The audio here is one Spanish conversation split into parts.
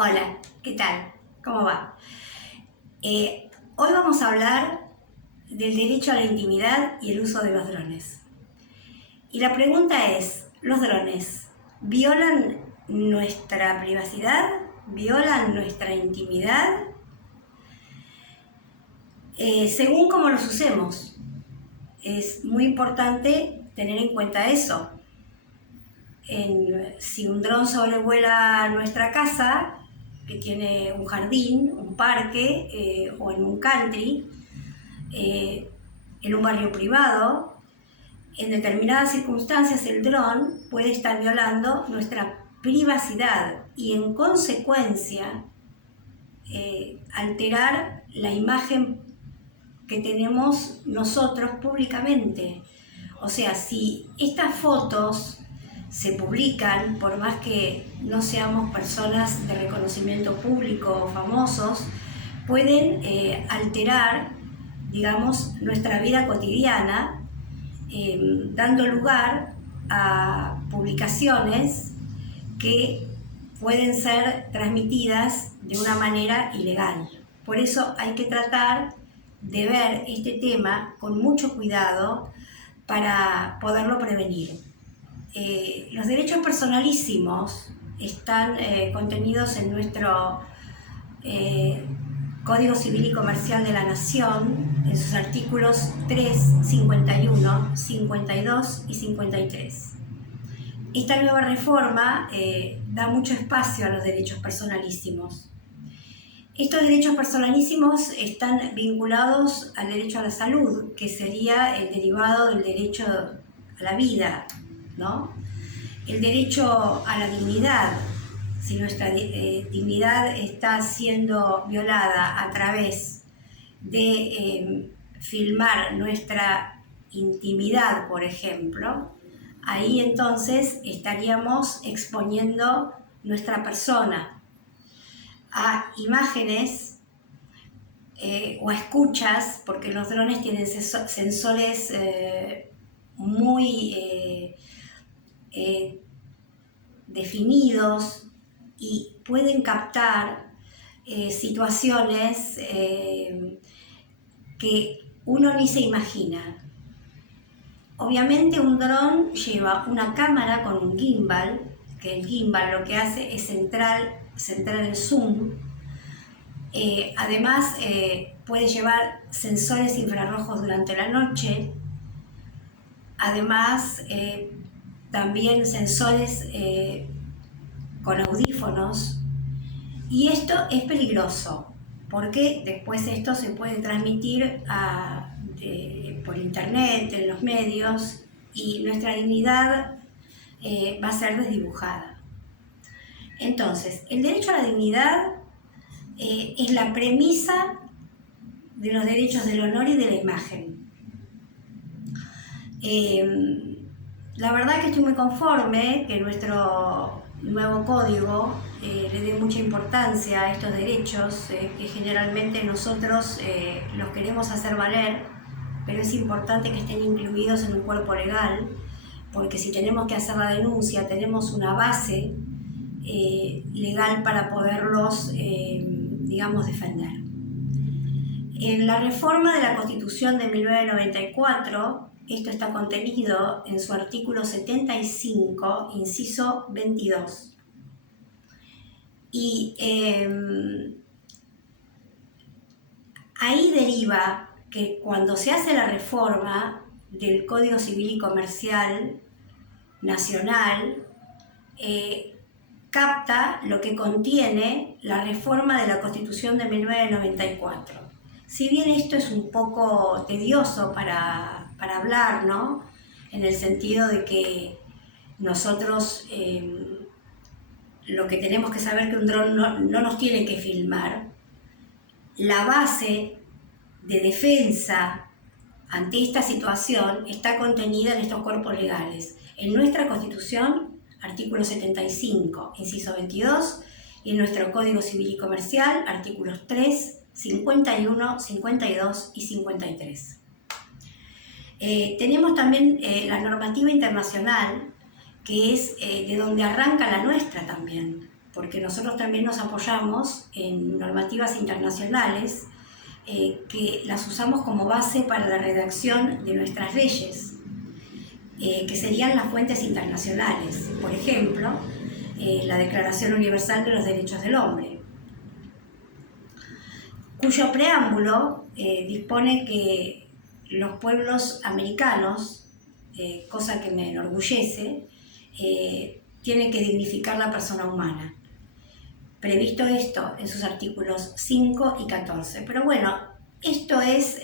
Hola, ¿qué tal? ¿Cómo va? Hoy vamos a hablar del derecho a la intimidad y el uso de los drones. Y la pregunta es, ¿los drones violan nuestra privacidad? ¿Violan nuestra intimidad? Según cómo los usemos. Es muy importante tener en cuenta eso. Si un dron sobrevuela nuestra casa, que tiene un jardín, un parque o en un country, en un barrio privado, en determinadas circunstancias el dron puede estar violando nuestra privacidad y en consecuencia alterar la imagen que tenemos nosotros públicamente. O sea, si estas fotos se publican, por más que no seamos personas de reconocimiento público o famosos, pueden alterar, digamos, nuestra vida cotidiana, dando lugar a publicaciones que pueden ser transmitidas de una manera ilegal. Por eso hay que tratar de ver este tema con mucho cuidado para poderlo prevenir. Los derechos personalísimos están contenidos en nuestro Código Civil y Comercial de la Nación, en sus artículos 3, 51, 52 y 53. Esta nueva reforma da mucho espacio a los derechos personalísimos. Estos derechos personalísimos están vinculados al derecho a la salud, que sería el derivado del derecho a la vida, ¿no? El derecho a la dignidad, si nuestra dignidad está siendo violada a través de filmar nuestra intimidad, por ejemplo, ahí entonces estaríamos exponiendo nuestra persona a imágenes o a escuchas, porque los drones tienen sensores muy definidos y pueden captar situaciones que uno ni se imagina. Obviamente un dron lleva una cámara con un gimbal, que el gimbal lo que hace es centrar el zoom. Además puede llevar sensores infrarrojos durante la noche. Además también sensores con audífonos. Y esto es peligroso porque después esto se puede transmitir por internet, en los medios, y nuestra dignidad va a ser desdibujada. Entonces, el derecho a la dignidad es la premisa de los derechos del honor y de la imagen. La verdad que estoy muy conforme que nuestro nuevo código le dé mucha importancia a estos derechos que generalmente nosotros los queremos hacer valer, pero es importante que estén incluidos en un cuerpo legal, porque si tenemos que hacer la denuncia tenemos una base legal para poderlos, digamos, defender. En la reforma de la Constitución de 1994, esto está contenido en su artículo 75, inciso 22. Y ahí deriva que cuando se hace la reforma del Código Civil y Comercial Nacional, capta lo que contiene la reforma de la Constitución de 1994. Si bien esto es un poco tedioso para hablar, ¿no? En el sentido de que nosotros lo que tenemos que saber que un dron no nos tiene que filmar, la base de defensa ante esta situación está contenida en estos cuerpos legales. En nuestra Constitución, artículo 75, inciso 22, y en nuestro Código Civil y Comercial, artículos 3, 51, 52 y 53. Tenemos también la normativa internacional, que es de donde arranca la nuestra también, porque nosotros también nos apoyamos en normativas internacionales que las usamos como base para la redacción de nuestras leyes, que serían las fuentes internacionales. Por ejemplo, la Declaración Universal de los Derechos del Hombre, cuyo preámbulo dispone que los pueblos americanos, cosa que me enorgullece, tienen que dignificar la persona humana. Previsto esto en sus artículos 5 y 14. Pero bueno, esto es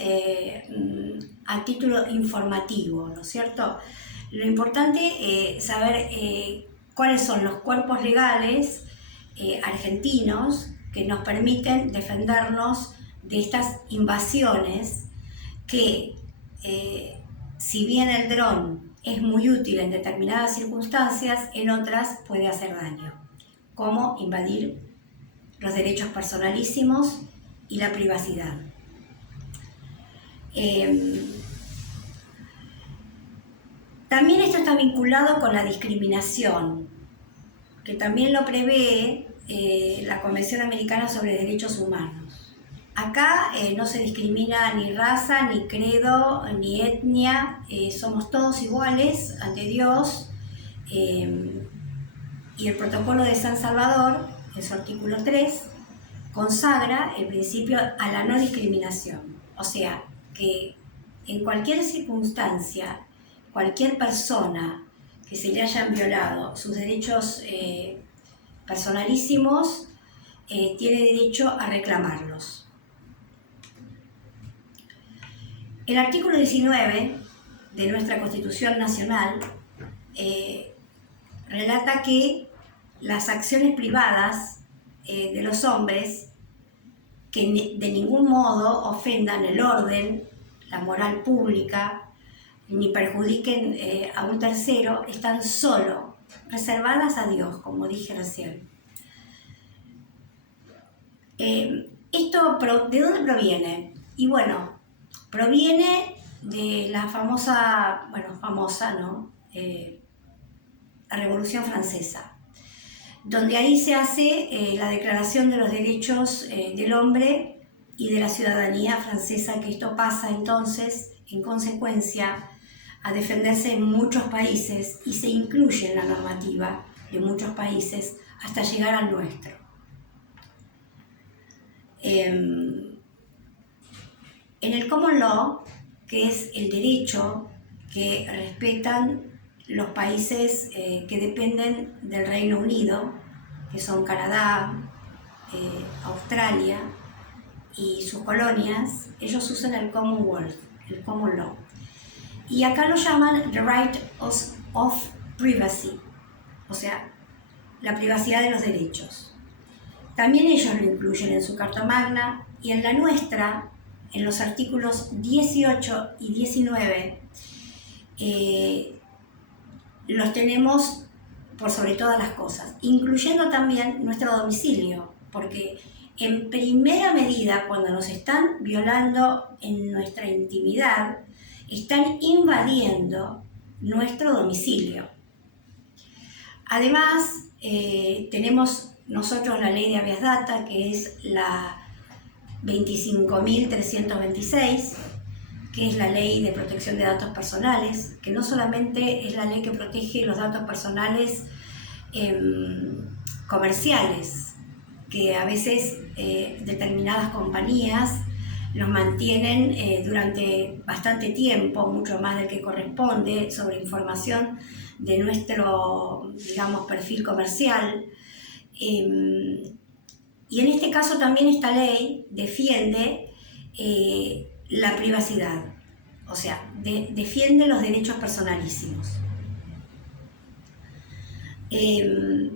a título informativo, ¿no es cierto? Lo importante es saber cuáles son los cuerpos legales argentinos que nos permiten defendernos de estas invasiones que, si bien el dron es muy útil en determinadas circunstancias, en otras puede hacer daño, como invadir los derechos personalísimos y la privacidad. También esto está vinculado con la discriminación, que también lo prevé la Convención Americana sobre Derechos Humanos. Acá no se discrimina ni raza, ni credo, ni etnia, somos todos iguales ante Dios, y el Protocolo de San Salvador, en su artículo 3, consagra el principio a la no discriminación. O sea, que en cualquier circunstancia, cualquier persona que se le hayan violado sus derechos personalísimos tiene derecho a reclamarlos. El artículo 19 de nuestra Constitución Nacional relata que las acciones privadas de los hombres que de ningún modo ofendan el orden, la moral pública, ni perjudiquen a un tercero, están solo reservadas a Dios, como dije recién. ¿Esto de dónde proviene? Y bueno, proviene de la famosa, ¿no? La Revolución Francesa, donde ahí se hace la Declaración de los Derechos del Hombre y de la Ciudadanía francesa, que esto pasa entonces, en consecuencia, a defenderse en muchos países y se incluye en la normativa de muchos países hasta llegar al nuestro. En el Common Law, que es el derecho que respetan los países que dependen del Reino Unido, que son Canadá, Australia y sus colonias, ellos usan el Commonwealth, el Common Law. Y acá lo llaman the right of privacy, o sea, la privacidad de los derechos. También ellos lo incluyen en su Carta Magna, y en la nuestra, en los artículos 18 y 19, los tenemos por sobre todas las cosas, incluyendo también nuestro domicilio, porque en primera medida, cuando nos están violando en nuestra intimidad, están invadiendo nuestro domicilio. Además, tenemos nosotros la ley de habeas data, que es la 25.326, que es la ley de protección de datos personales, que no solamente es la ley que protege los datos personales comerciales, que a veces determinadas compañías los mantienen durante bastante tiempo, mucho más del que corresponde, sobre información de nuestro, digamos, perfil comercial. Y en este caso también esta ley defiende la privacidad, o sea, defiende los derechos personalísimos. ¿Qué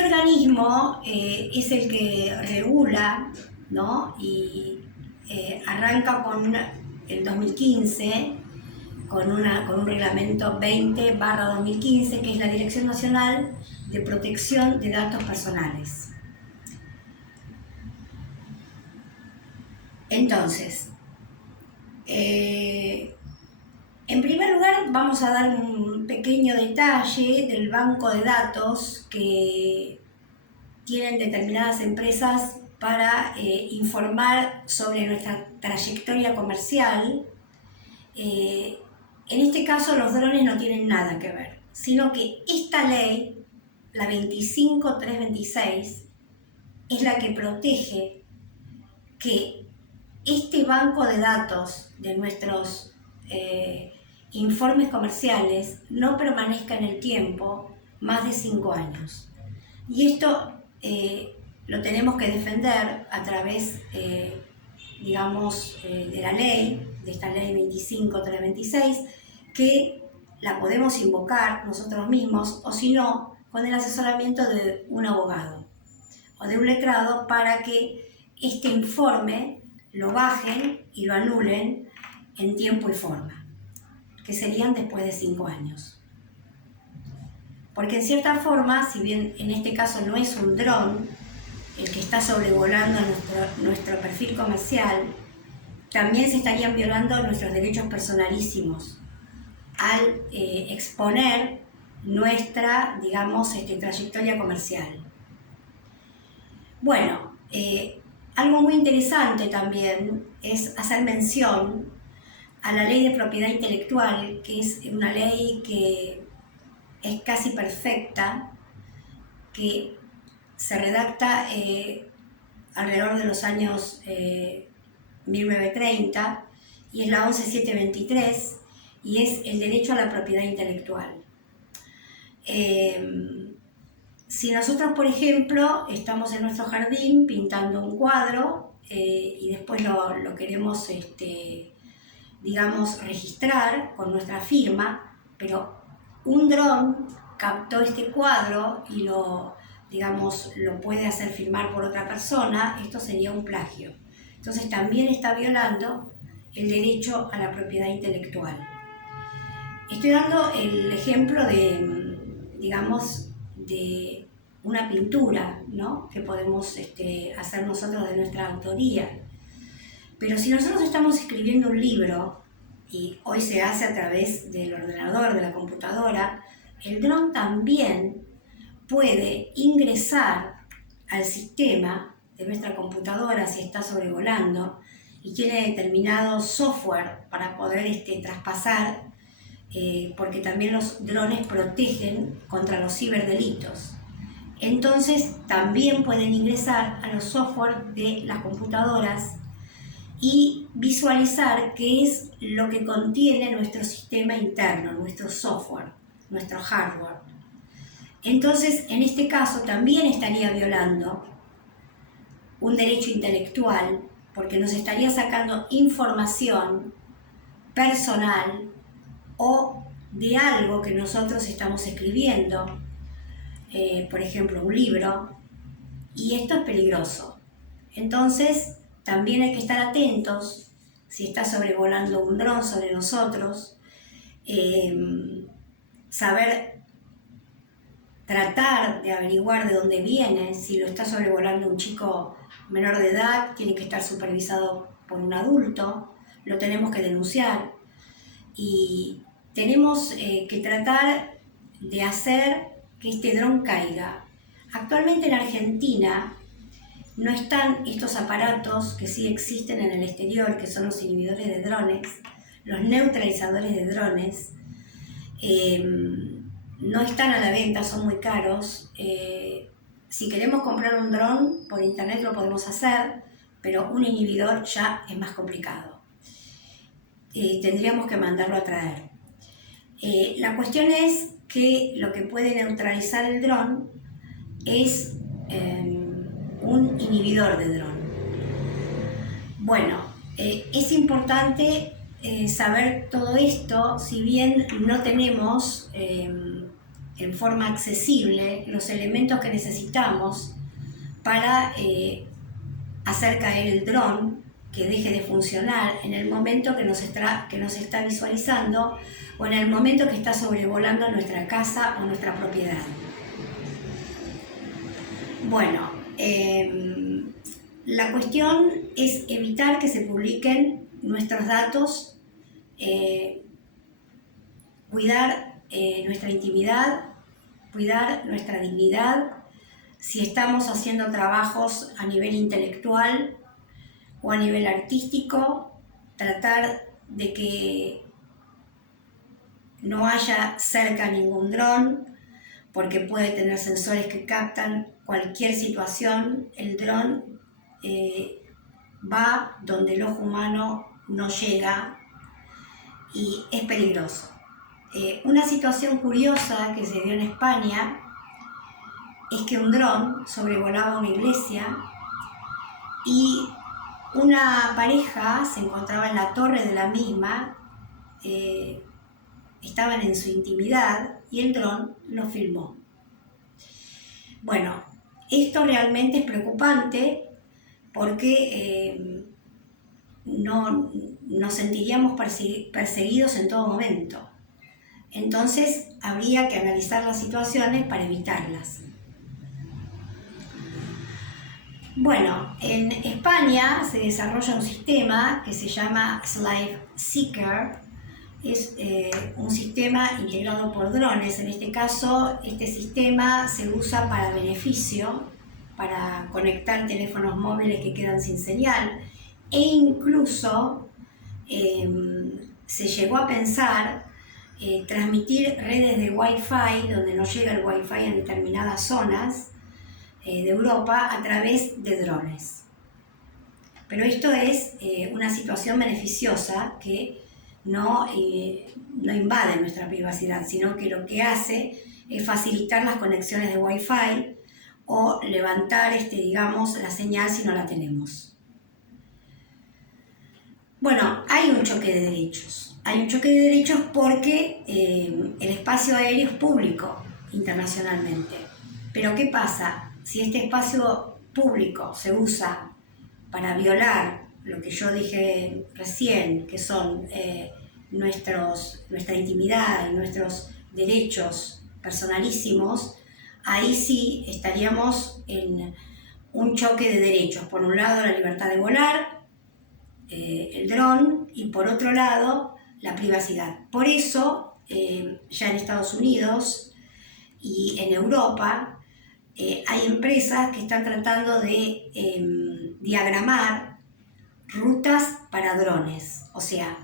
organismo es el que regula, ¿no? Y arranca con el 2015, con un reglamento 20/2015, que es la Dirección Nacional de Protección de Datos Personales. Entonces, en primer lugar vamos a dar un pequeño detalle del banco de datos que tienen determinadas empresas para informar sobre nuestra trayectoria comercial. En este caso los drones no tienen nada que ver, sino que esta ley, la 25326, es la que protege que este banco de datos de nuestros informes comerciales no permanezca en el tiempo más de 5 años. Y esto lo tenemos que defender a través, digamos, de la ley, de esta ley 25326, que la podemos invocar nosotros mismos, o si no, con el asesoramiento de un abogado o de un letrado, para que este informe lo bajen y lo anulen en tiempo y forma, que serían después de 5 años. Porque en cierta forma, si bien en este caso no es un dron el que está sobrevolando nuestro perfil comercial, también se estarían violando nuestros derechos personalísimos al exponer nuestra, digamos, trayectoria comercial. Bueno, algo muy interesante también es hacer mención a la ley de propiedad intelectual, que es una ley que es casi perfecta, que se redacta alrededor de los años 1930, y es la 11723, y es el derecho a la propiedad intelectual. Si nosotros, por ejemplo, estamos en nuestro jardín pintando un cuadro y después lo queremos, digamos, registrar con nuestra firma, pero un dron captó este cuadro y lo puede hacer firmar por otra persona, esto sería un plagio. Entonces también está violando el derecho a la propiedad intelectual. Estoy dando el ejemplo de, digamos, de una pintura, ¿no?, que podemos hacer nosotros de nuestra autoría. Pero si nosotros estamos escribiendo un libro, y hoy se hace a través del ordenador, de la computadora, el dron también puede ingresar al sistema de nuestra computadora si está sobrevolando y tiene determinado software para poder traspasar, porque también los drones protegen contra los ciberdelitos. Entonces también pueden ingresar a los software de las computadoras y visualizar qué es lo que contiene nuestro sistema interno, nuestro software, nuestro hardware. Entonces, en este caso también estaría violando un derecho intelectual, porque nos estaría sacando información personal o de algo que nosotros estamos escribiendo, por ejemplo, un libro, y esto es peligroso. Entonces, también hay que estar atentos si está sobrevolando un dron sobre nosotros, saber, tratar de averiguar de dónde viene. Si lo está sobrevolando un chico menor de edad, tiene que estar supervisado por un adulto, lo tenemos que denunciar y tenemos que tratar de hacer que este dron caiga. Actualmente en Argentina no están estos aparatos que sí existen en el exterior, que son los inhibidores de drones, los neutralizadores de drones. No están a la venta, son muy caros. Si queremos comprar un dron por internet lo podemos hacer, pero un inhibidor ya es más complicado. Tendríamos que mandarlo a traer. La cuestión es que lo que puede neutralizar el dron es un inhibidor de dron. Bueno, es importante saber todo esto, si bien no tenemos en forma accesible los elementos que necesitamos para hacer caer el dron, que deje de funcionar en el momento que nos está visualizando o en el momento que está sobrevolando nuestra casa o nuestra propiedad. Bueno, la cuestión es evitar que se publiquen nuestros datos, cuidar nuestra intimidad, cuidar nuestra dignidad, si estamos haciendo trabajos a nivel intelectual o a nivel artístico, tratar de que no haya cerca ningún dron, porque puede tener sensores que captan cualquier situación. El dron va donde el ojo humano no llega y es peligroso. Una situación curiosa que se dio en España es que un dron sobrevolaba una iglesia y una pareja se encontraba en la torre de la misma, estaban en su intimidad y el dron lo filmó. Bueno, esto realmente es preocupante porque nos sentiríamos perseguidos en todo momento. Entonces habría que analizar las situaciones para evitarlas. Bueno, en España se desarrolla un sistema que se llama Slave Seeker. Es un sistema integrado por drones. En este caso, este sistema se usa para beneficio, para conectar teléfonos móviles que quedan sin señal, e incluso se llegó a pensar transmitir redes de Wi-Fi donde no llega el Wi-Fi en determinadas zonas de Europa a través de drones. Pero esto es una situación beneficiosa que no invade nuestra privacidad, sino que lo que hace es facilitar las conexiones de Wi-Fi o levantar, digamos, la señal si no la tenemos. Bueno, hay un choque de derechos. Hay un choque de derechos porque el espacio aéreo es público internacionalmente. Pero ¿qué pasa? Si este espacio público se usa para violar lo que yo dije recién, que son nuestra intimidad y nuestros derechos personalísimos, ahí sí estaríamos en un choque de derechos. Por un lado, la libertad de volar, el dron, y por otro lado, la privacidad. Por eso, ya en Estados Unidos y en Europa, hay empresas que están tratando de diagramar rutas para drones. O sea,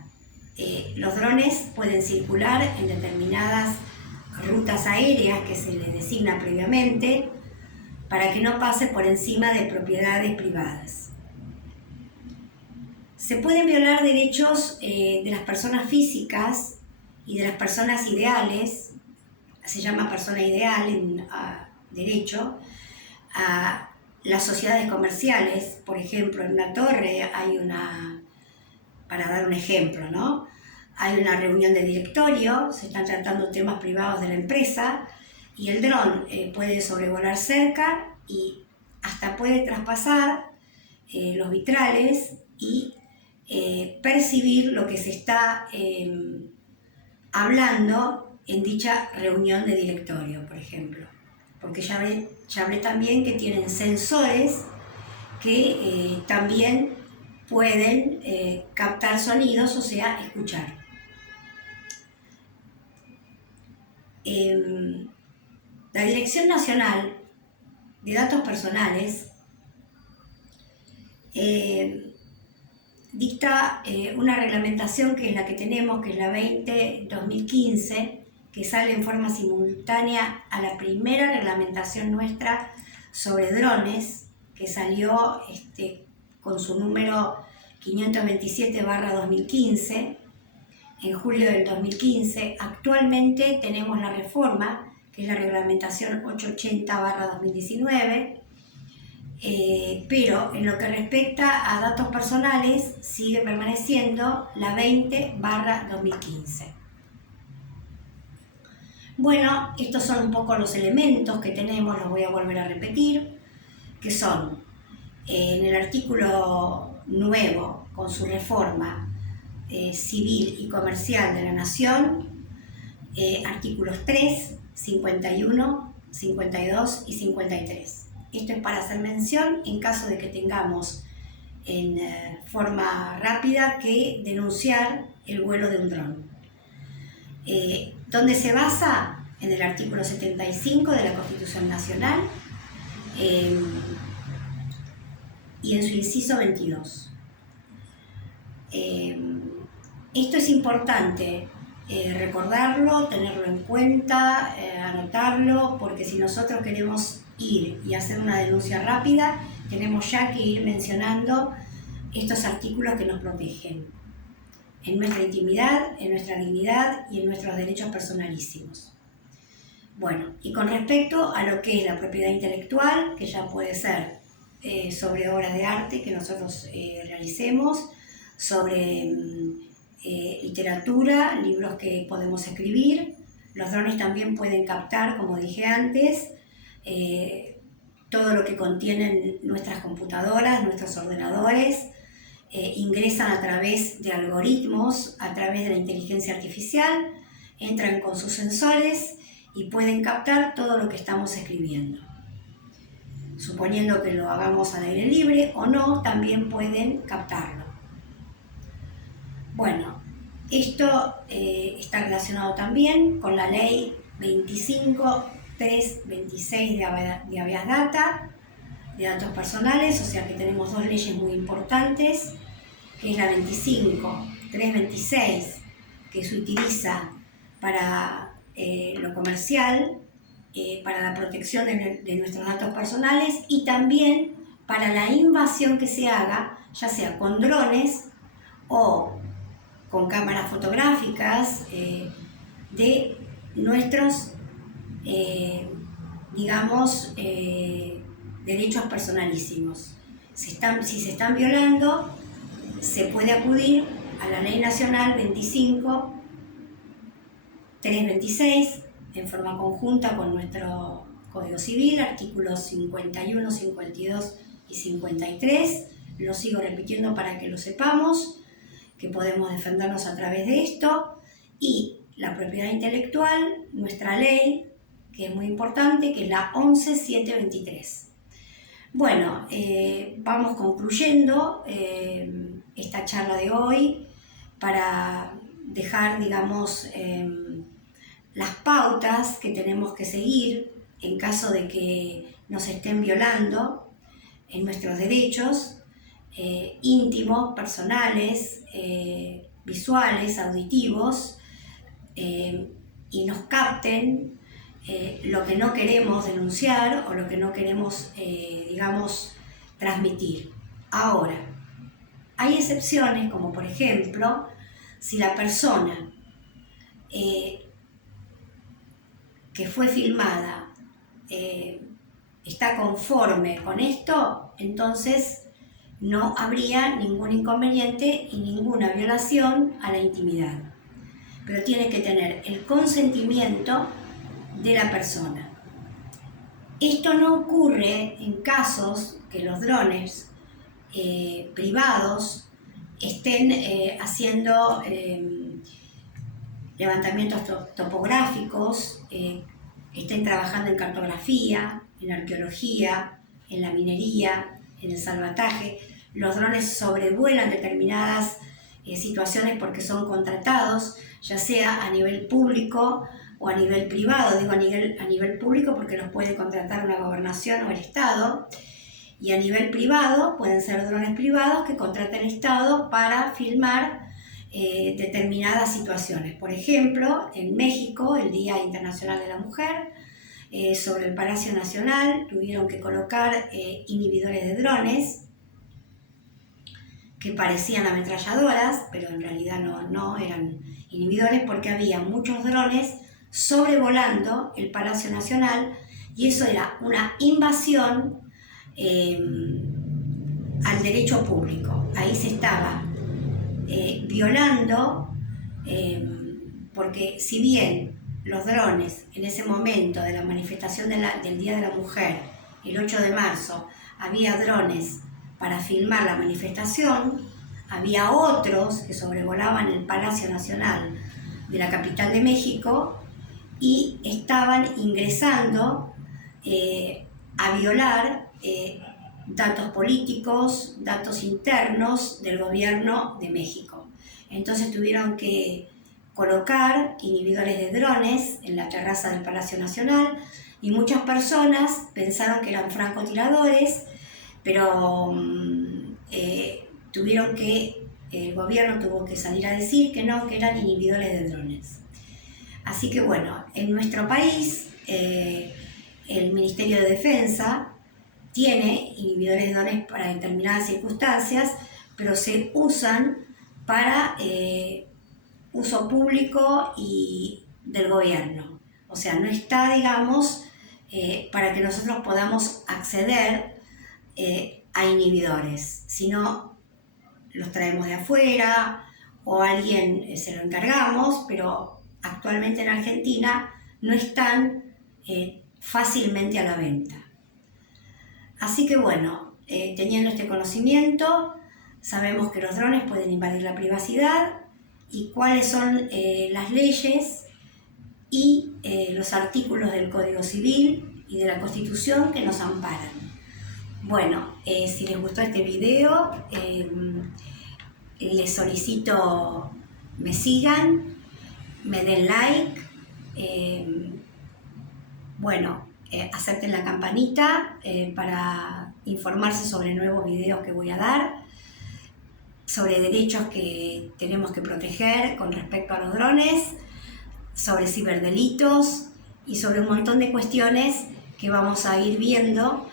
los drones pueden circular en determinadas rutas aéreas que se les designa previamente para que no pase por encima de propiedades privadas. Se pueden violar derechos de las personas físicas y de las personas ideales, se llama persona ideal en derecho, a las sociedades comerciales. Por ejemplo, en una torre hay para dar un ejemplo, ¿no? Hay una reunión de directorio, se están tratando temas privados de la empresa y el dron puede sobrevolar cerca y hasta puede traspasar los vitrales y percibir lo que se está hablando en dicha reunión de directorio, por ejemplo. Porque ya hablé también que tienen sensores que también pueden captar sonidos, o sea, escuchar. La Dirección Nacional de Datos Personales dicta una reglamentación que es la que tenemos, que es la 20-2015, que sale en forma simultánea a la primera reglamentación nuestra sobre drones, que salió con su número 527/2015, en julio del 2015. Actualmente tenemos la reforma, que es la reglamentación 880/2019, pero en lo que respecta a datos personales sigue permaneciendo la 20/2015. Bueno, estos son un poco los elementos que tenemos, los voy a volver a repetir, que son en el artículo nuevo, con su reforma civil y comercial de la Nación, artículos 3, 51, 52 y 53. Esto es para hacer mención en caso de que tengamos en forma rápida que denunciar el vuelo de un dron. ¿Dónde se basa? En el artículo 75 de la Constitución Nacional, y en su inciso 22. Esto es importante recordarlo, tenerlo en cuenta, anotarlo, porque si nosotros queremos ir y hacer una denuncia rápida, tenemos ya que ir mencionando estos artículos que nos protegen en nuestra intimidad, en nuestra dignidad y en nuestros derechos personalísimos. Bueno, y con respecto a lo que es la propiedad intelectual, que ya puede ser sobre obras de arte que nosotros realicemos, sobre literatura, libros que podemos escribir. Los drones también pueden captar, como dije antes, todo lo que contienen nuestras computadoras, nuestros ordenadores, ingresan a través de algoritmos, a través de la inteligencia artificial, entran con sus sensores y pueden captar todo lo que estamos escribiendo. Suponiendo que lo hagamos al aire libre o no, también pueden captarlo. Bueno, esto está relacionado también con la ley 25.326 de Habeas Data, de datos personales, o sea que tenemos dos leyes muy importantes, que es la 25.326, que se utiliza para lo comercial, para la protección de nuestros datos personales y también para la invasión que se haga, ya sea con drones o con cámaras fotográficas de nuestros, derechos personalísimos. Si se están violando, se puede acudir a la Ley Nacional 25.326 en forma conjunta con nuestro Código Civil, artículos 51, 52 y 53. Lo sigo repitiendo para que lo sepamos, que podemos defendernos a través de esto. Y la propiedad intelectual, nuestra ley, que es muy importante, que es la 11.723. Bueno, vamos concluyendo esta charla de hoy para dejar, las pautas que tenemos que seguir en caso de que nos estén violando en nuestros derechos íntimos, personales, visuales, auditivos, y nos capten lo que no queremos denunciar o lo que no queremos, transmitir. Ahora, hay excepciones, como por ejemplo, si la persona que fue filmada está conforme con esto, entonces no habría ningún inconveniente y ninguna violación a la intimidad. Pero tiene que tener el consentimiento de la persona. Esto no ocurre en casos que los drones privados estén haciendo levantamientos topográficos, estén trabajando en cartografía, en arqueología, en la minería, en el salvataje. Los drones sobrevuelan determinadas situaciones porque son contratados, ya sea a nivel público o a nivel privado. Digo a nivel público porque los puede contratar una gobernación o el Estado, y a nivel privado pueden ser drones privados que contrata el Estado para filmar determinadas situaciones. Por ejemplo, en México, el Día Internacional de la Mujer, sobre el Palacio Nacional tuvieron que colocar inhibidores de drones que parecían ametralladoras, pero en realidad no eran inhibidores, porque había muchos drones sobrevolando el Palacio Nacional y eso era una invasión al derecho público. Ahí se estaba violando, porque si bien los drones en ese momento de la manifestación del Día de la Mujer, el 8 de marzo, había drones para filmar la manifestación, había otros que sobrevolaban el Palacio Nacional de la capital de México y estaban ingresando a violar datos políticos, datos internos del gobierno de México. Entonces tuvieron que colocar inhibidores de drones en la terraza del Palacio Nacional Y muchas personas pensaron que eran francotiradores, pero el gobierno tuvo que salir a decir que no, que eran inhibidores de drones. Así que bueno, en nuestro país el Ministerio de Defensa tiene inhibidores de drones para determinadas circunstancias, pero se usan para uso público y del gobierno. O sea, no está, digamos, para que nosotros podamos acceder a inhibidores, sino los traemos de afuera o a alguien se lo encargamos, pero actualmente en Argentina no están fácilmente a la venta. Así que bueno, teniendo este conocimiento, sabemos que los drones pueden invadir la privacidad y cuáles son las leyes y los artículos del Código Civil y de la Constitución que nos amparan. Bueno, si les gustó este video, les solicito me sigan, me den like, acepten la campanita para informarse sobre nuevos videos que voy a dar, sobre derechos que tenemos que proteger con respecto a los drones, sobre ciberdelitos y sobre un montón de cuestiones que vamos a ir viendo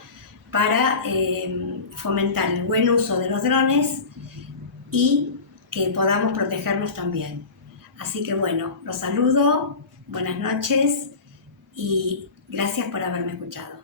para fomentar el buen uso de los drones y que podamos protegernos también. Así que bueno, los saludo, buenas noches y gracias por haberme escuchado.